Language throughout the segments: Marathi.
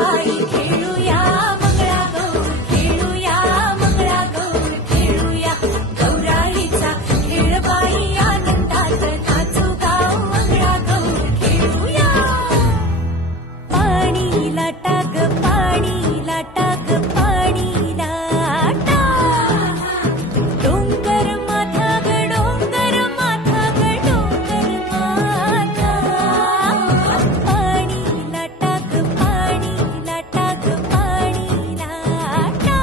बाई खेळूया मंगळागौर खेळूया मंगळागौर खेळूया गौराईचा खेळ बाई आनंदात नाचू गाव मंगळागौर खेळूया पाणी लाटा ग पाणी लाटा ग पाणी लाटा डोंगर माथा ग डोंगर माथा ग डोंगर माथा पाणी लाटा ग पाणी लाटा ग पाणी लाटा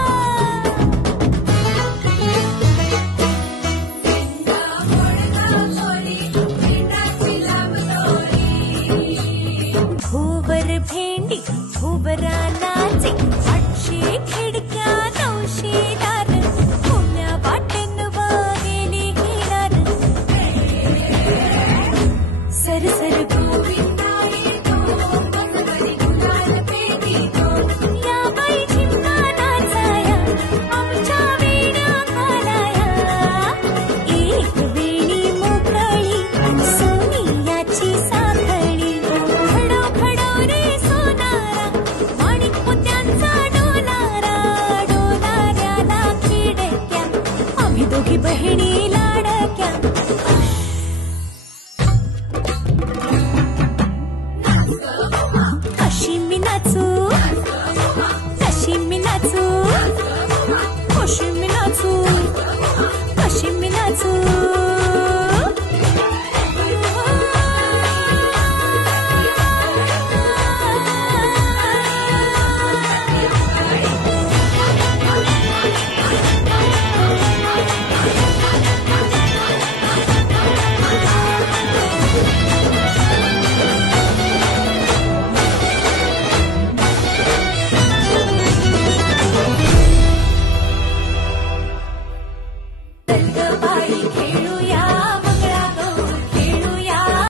भुवर भेंडी भुवरा नाचे आठशे